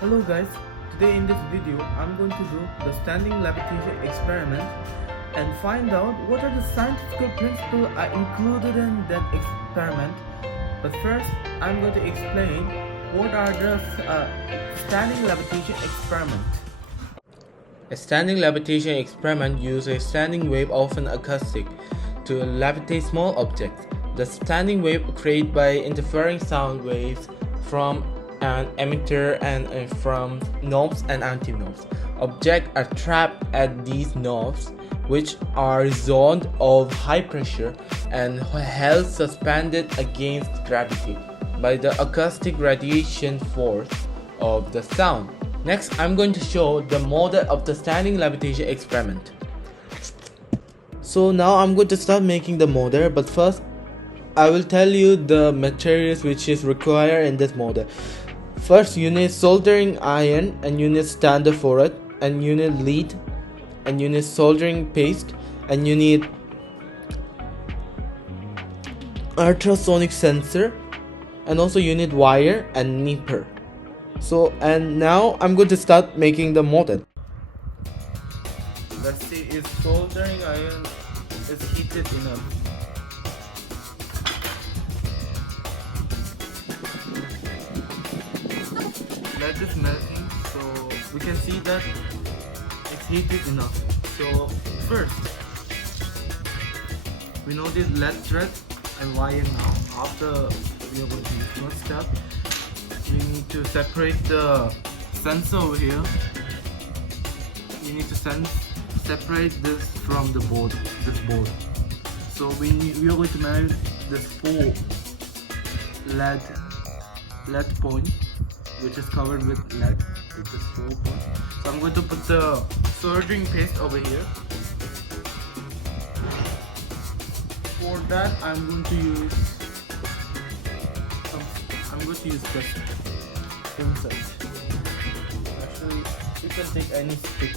Hello guys, today in this video I'm going to do the standing levitation experiment and find out what are the scientific principles are included in that experiment. But first I'm going to explain what are the standing levitation experiment. A standing levitation experiment uses a standing wave, often acoustic, to levitate small objects. The standing wave created by interfering sound waves from an emitter and from knobs and anti-knobs. Objects are trapped at these knobs, which are zones of high pressure and held suspended against gravity by the acoustic radiation force of the sound. Next, I'm going to show the model of the standing levitation experiment. So now I'm going to start making the model, but first I will tell you the materials which is required in this model. First, you need soldering iron, and you need standard for it, and you need lead, and you need soldering paste, and you need ultrasonic sensor, and also you need wire and nipper. So, and now I'm going to start making the model. Let's see if soldering iron is heated enough. Lead is melting, so we can see that it's heated enough. So first, we know this lead thread and wire now. After we are going to use first step, we need to separate the sensor over here. We need to separate this from the board, this board. So we are going to mount this 4 lead point, which is covered with lead, with this 4 point. So I'm going to put the soldering paste over here. For that, I'm going to use this insert. Actually, you can take any stick.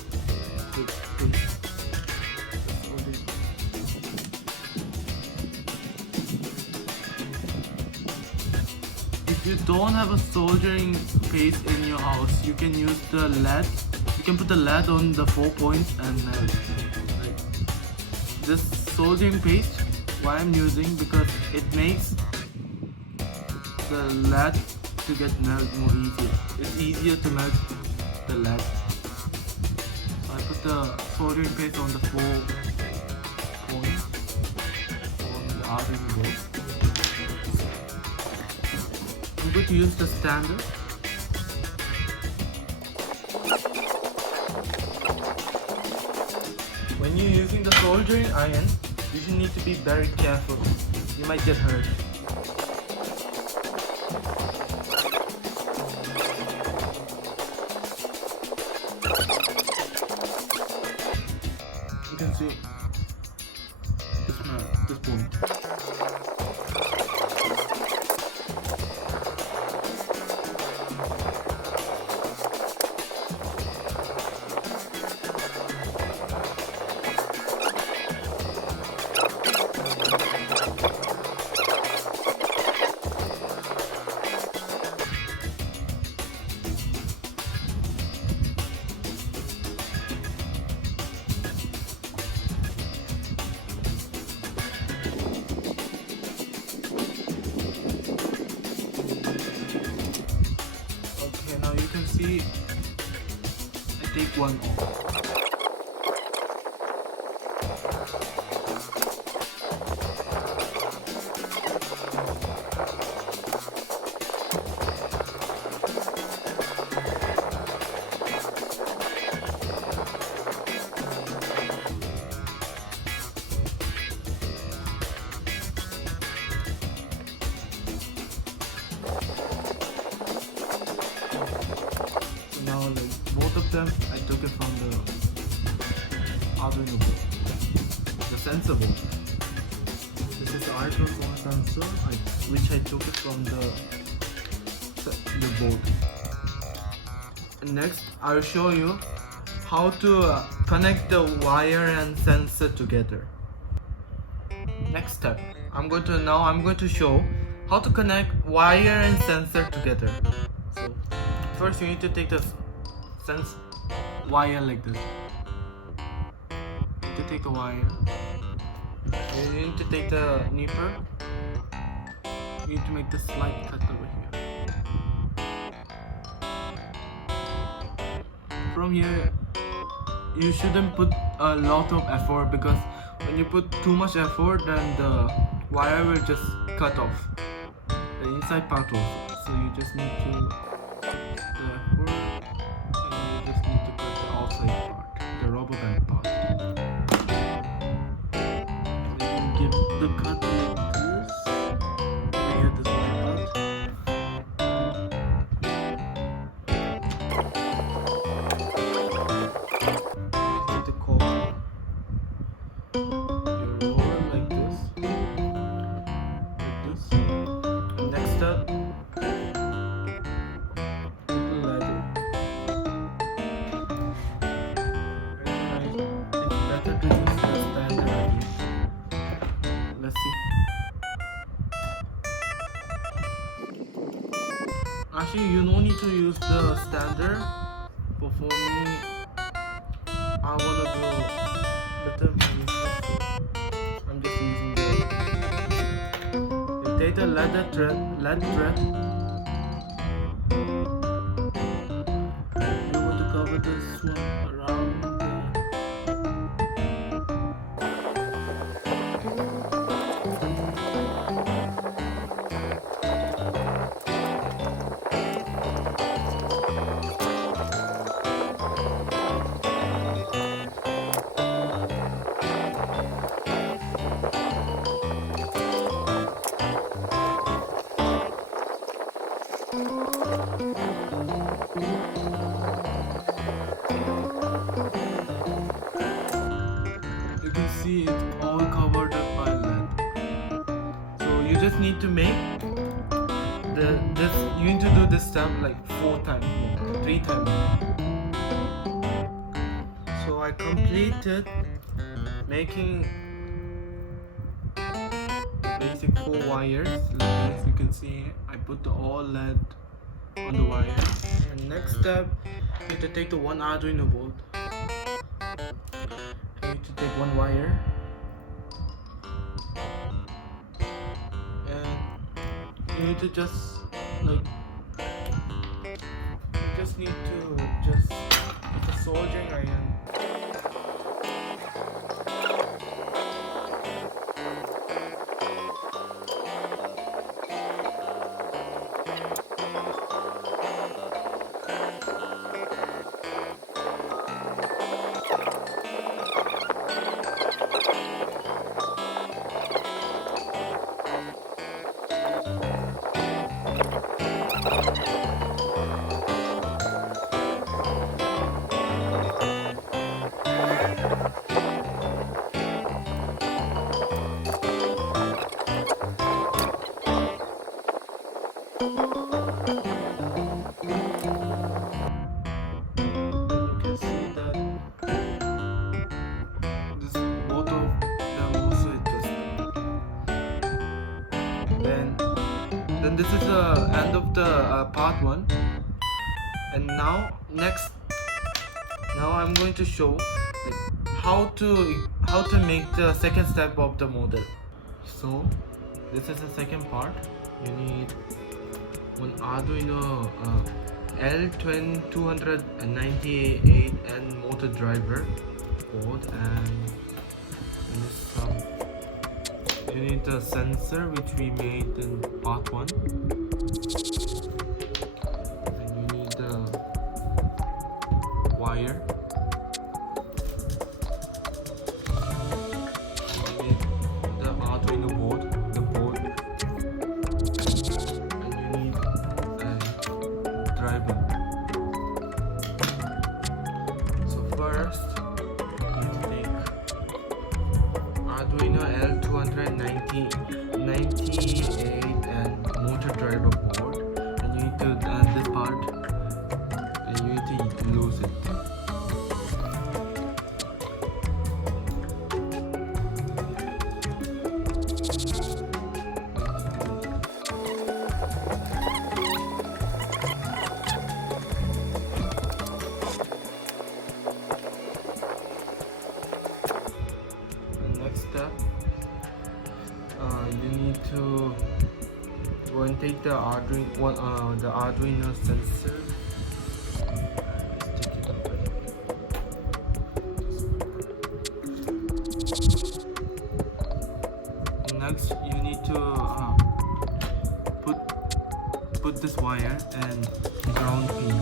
If you don't have a soldering paste in your house, you can use the lead. You can put the lead on the 4 points and like this soldering paste. Why I'm using, because it makes the lead to get melt more easier. It's easier to melt the lead. So I put the soldering paste on the 4 points on the Arduino board. I'm going to use the standard. When you're using the soldering iron, you should need to be very careful. You might get hurt. You can see this point. Now you can see I take one off. Now, like both of them, I took it from the Arduino board, the sensor board. This is the ultrasound sensor, which I took it from the board. And next, I'll show you how to connect the wire and sensor together. Next step, I'm going to show how to connect wire and sensor together. So first you need to take the sense wire like this. You need to take the wire. You need to take the nipper. You need to make this slight cut over here. From here, you shouldn't put a lot of effort, because when you put too much effort, then the wire will just cut off the inside part also. So you just need to put the effort, and you just need to cut the outside part, the rubber band part. So you give the cut like this. We get this white part. You need to cover. You roll it like this. Next step, put the ladder. It's better to use the standard idea. Let's see. Actually, you don't need to use the standard, but for me, I wanna do better manufacturing. I'm just using the. You take the lead thread. You want to cover this one around. You can see it's all covered up by lead. So you just need to make this. You need to do this step like 4 times more, 3 times more. So I completed making basic 4 wires. Like this, you can see I put the all lead on the wire. And next step, you need to take the one Arduino board. You need to take one wire, and you need to just like need to just use a soldering iron. Then this is the end of the part 1, and now I'm going to show like, how to make the second step of the model. So this is the second part. You need one Arduino L298N motor driver board, and you need the sensor which we made in part 1, and you need the wire, you need the Arduino board, and you need a driver. So first, let's take Arduino L298 and motor driver board, and you need to add this part, and you need to lose it. take the Arduino sensor. Stick it up. Next, you need to put this wire and ground pin.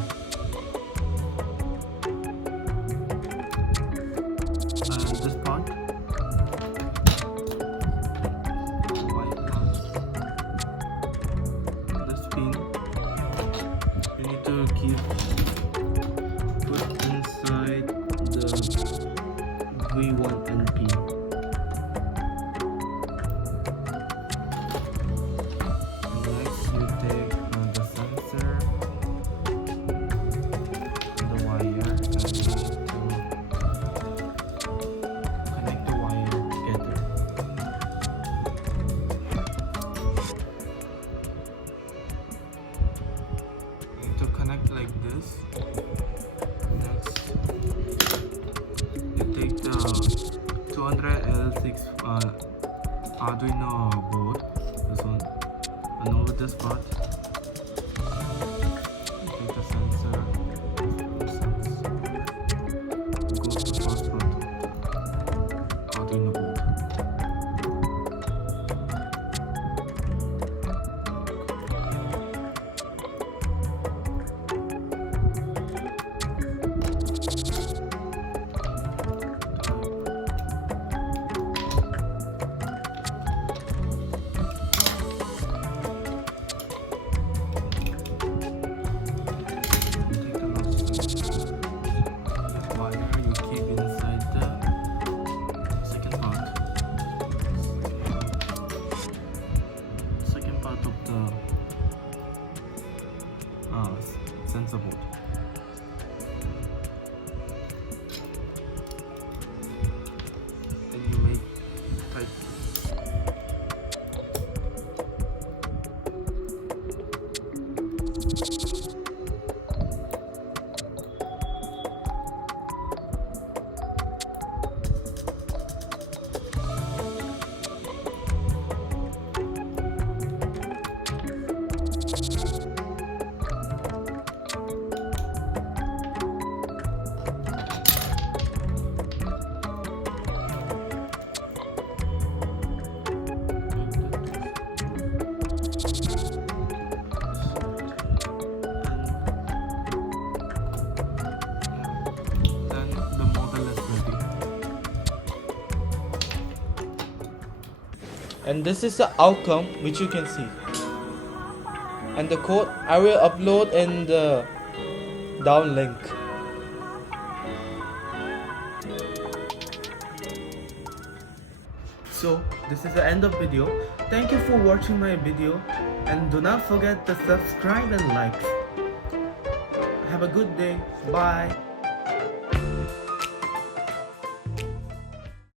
This part. This pin. You need to put inside the V1 and P. Next, you take the sensor and the wire, and you need to connect the wire together. You need to connect like this. Next, you take the 200L6 Arduino board, this one, and over this part, you take the sensor, goes to the first part of the Arduino board. Sensor board. Then you make tight. And this is the outcome which you can see, and the code I will upload in the down link. So this is the end of video. Thank you for watching my video, and do not forget to subscribe and like. Have a good day. Bye.